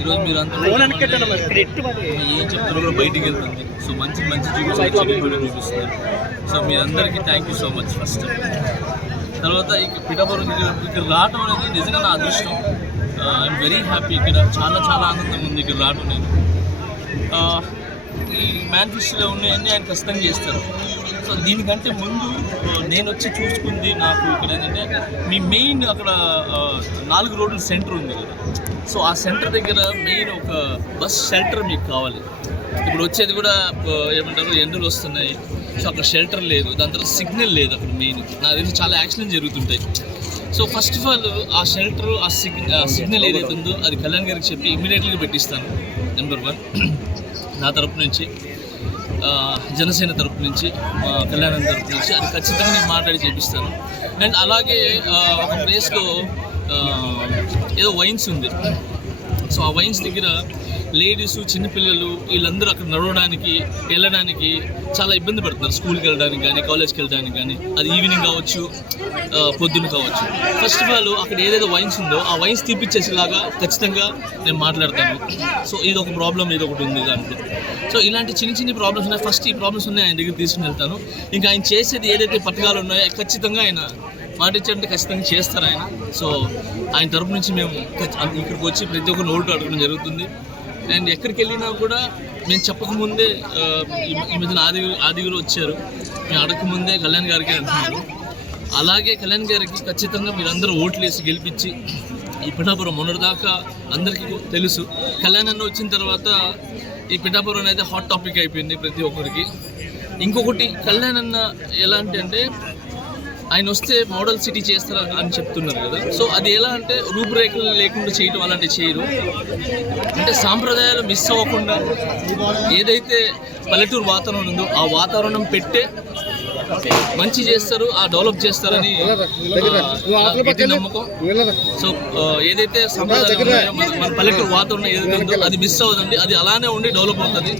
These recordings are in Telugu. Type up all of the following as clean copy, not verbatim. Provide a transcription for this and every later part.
ఈరోజు మీరు అంతా ఏం చెప్తారో కూడా బయటికి వెళ్తుంది. సో మంచి మంచి చూపిస్తున్నారు. సో మీ అందరికీ thank you so much. First తర్వాత పిఠాపురం ఇక్కడ రావటం అనేది నిజంగా నా అదృష్టం. I'm very happy. ఇక్కడ చాలా చాలా ఆనందంగా ఉంది ఇక్కడ రావటం. నేను ఈ మేనిఫెస్టోలో ఉన్నాయన్నీ ఆయన ఖచ్చితంగా చేస్తారు. సో దీనికంటే ముందు నేను వచ్చి చూసుకుంది నాకు ఇక్కడ ఏంటంటే మీ మెయిన్ అక్కడ 4 రోడ్ల సెంటర్ ఉంది కదా. సో ఆ సెంటర్ దగ్గర మెయిన్ ఒక బస్ షెల్టర్ మీకు కావాలి. ఇప్పుడు వచ్చేది కూడా ఏమంటారు ఎండలు వస్తున్నాయి. సో అక్కడ షెల్టర్ లేదు, దాని తర్వాత సిగ్నల్ లేదు అక్కడ. మెయిన్ నాకు తెలిసి చాలా యాక్సిడెంట్ జరుగుతుంటాయి. సో ఫస్ట్ ఆఫ్ ఆల్ ఆ షెల్టర్ ఆ సిగ్నల్ ఏదైతే ఉందో అది కళ్యాణ్ గారికి చెప్పి ఇమీడియట్గా పెట్టిస్తాను. నెంబర్ 1 నా తరపు నుంచి, జనసేన తరపు నుంచి, కళ్యాణం తరపు నుంచి అది ఖచ్చితంగా నేను మాట్లాడి చేపిస్తాను. అండ్ అలాగే ఒక ప్లేస్లో ఏదో వైన్స్ ఉంది. సో ఆ వైన్స్ దగ్గర లేడీస్, చిన్నపిల్లలు వీళ్ళందరూ అక్కడ నడవడానికి వెళ్ళడానికి చాలా ఇబ్బంది పడుతున్నారు. స్కూల్కి వెళ్ళడానికి కానీ, కాలేజ్కి వెళ్ళడానికి కానీ, అది ఈవినింగ్ కావచ్చు, పొద్దున్న కావచ్చు. ఫస్ట్ ఆఫ్ ఆల్ అక్కడ ఏదైతే వైన్స్ ఉందో ఆ వైన్స్ తీపిచ్చేసేలాగా ఖచ్చితంగా నేను మాట్లాడతాను. సో ఇది ఒక ప్రాబ్లం, ఇది ఒకటి ఉంది దాంట్లో. సో ఇలాంటి చిన్న ప్రాబ్లమ్స్ ఉన్నాయి. ఫస్ట్ ఈ ప్రాబ్లమ్స్ ఉన్నాయి ఆయన దగ్గర తీసుకుని వెళ్తాను. ఇంకా ఆయన చేసేది ఏదైతే పథకాలు ఉన్నాయో ఖచ్చితంగా ఆయన మాట ఇచ్చారంటే ఖచ్చితంగా చేస్తారు ఆయన. సో ఆయన తరపు నుంచి మేము ఇక్కడికి వచ్చి ప్రతి ఒక్కరు ఓటు అడగడం జరుగుతుంది. అండ్ ఎక్కడికి వెళ్ళినా కూడా మేము చెప్పకముందే ఈ మధ్యన ఆదిగురు వచ్చారు, మేము అడగకముందే కళ్యాణ్ గారికి అంటున్నారు. అలాగే కళ్యాణ్ గారికి ఖచ్చితంగా మీరందరూ ఓట్లు వేసి గెలిపించి ఈ పిఠాపురం మొన్నటిదాకా అందరికీ తెలుసు. కళ్యాణ్ అన్న వచ్చిన తర్వాత ఈ పిఠాపురం అనేది హాట్ టాపిక్ అయిపోయింది ప్రతి ఒక్కరికి. ఇంకొకటి కళ్యాణ్ అన్న ఎలాంటి అంటే ఆయన వస్తే మోడల్ సిటీ చేస్తారా అని చెప్తున్నారు కదా. సో అది ఎలా అంటే రూపురేఖలు లేకుండా చేయటం అలాంటివి చేయరు. అంటే సాంప్రదాయాలు మిస్ అవ్వకుండా ఏదైతే పల్లెటూరు వాతావరణం ఉందో ఆ వాతావరణం పెట్టే మంచి చేస్తారు, ఆ డెవలప్ చేస్తారని గట్టి నమ్మకం. సో ఏదైతే సంప్రదాయం ఉన్నాయో మన పల్లెటూరు వాతావరణం ఏదైతే ఉందో అది మిస్ అవ్వదండి, అది అలానే ఉండి డెవలప్ అవుతుంది.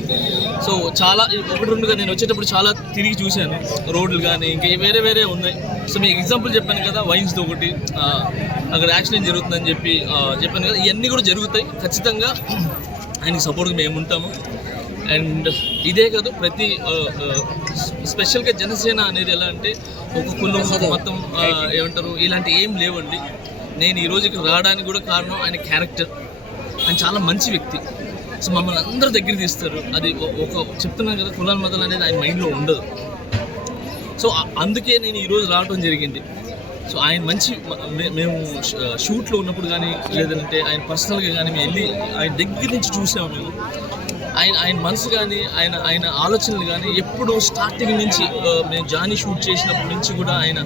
సో చాలా 1-2గా నేను వచ్చేటప్పుడు చాలా తిరిగి చూశాను రోడ్లు కానీ ఇంకా వేరే ఉన్నాయి. సో మీకు ఎగ్జాంపుల్ చెప్పాను కదా, వైన్స్తో ఒకటి అక్కడ యాక్సిడెంట్ జరుగుతుందని చెప్పాను కదా. ఇవన్నీ కూడా జరుగుతాయి. ఖచ్చితంగా ఆయనకి సపోర్ట్గా మేము ఉంటాము. అండ్ ఇదే కాదు, ప్రతి స్పెషల్గా జనసేన అనేది ఎలా అంటే ఒక కులం, మతం ఏమంటారు ఇలాంటి ఏం లేవండి. నేను ఈరోజు ఇక్కడ రావడానికి కూడా కారణం ఆయన క్యారెక్టర్. ఆయన చాలా మంచి వ్యక్తి. సో మమ్మల్ని అందరూ దగ్గర తీస్తారు. అది ఒక చెప్తున్నాను కదా, కులాల మతాలు అనేది ఆయన మైండ్లో ఉండదు. సో అందుకే నేను ఈరోజు రావడం జరిగింది. సో ఆయన మంచి, మేము షూట్లో ఉన్నప్పుడు కానీ లేదంటే ఆయన పర్సనల్గా కానీ మేము వెళ్ళి ఆయన దగ్గర నుంచి చూసాము. మేము ఆయన మనసు కానీ ఆయన ఆలోచనలు కానీ ఎప్పుడు స్టార్టింగ్ నుంచి మేము జానీ షూట్ చేసినప్పటి నుంచి కూడా ఆయన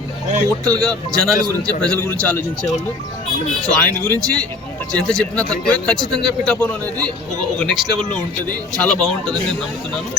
టోటల్గా జనాల గురించి, ప్రజల గురించి ఆలోచించేవాళ్ళు. సో ఆయన గురించి ఎంత చెప్పినా తక్కువే. ఖచ్చితంగా పిఠాపురం అనేది ఒక నెక్స్ట్ లెవెల్లో ఉంటుంది, చాలా బాగుంటుందని నేను నమ్ముతున్నాను.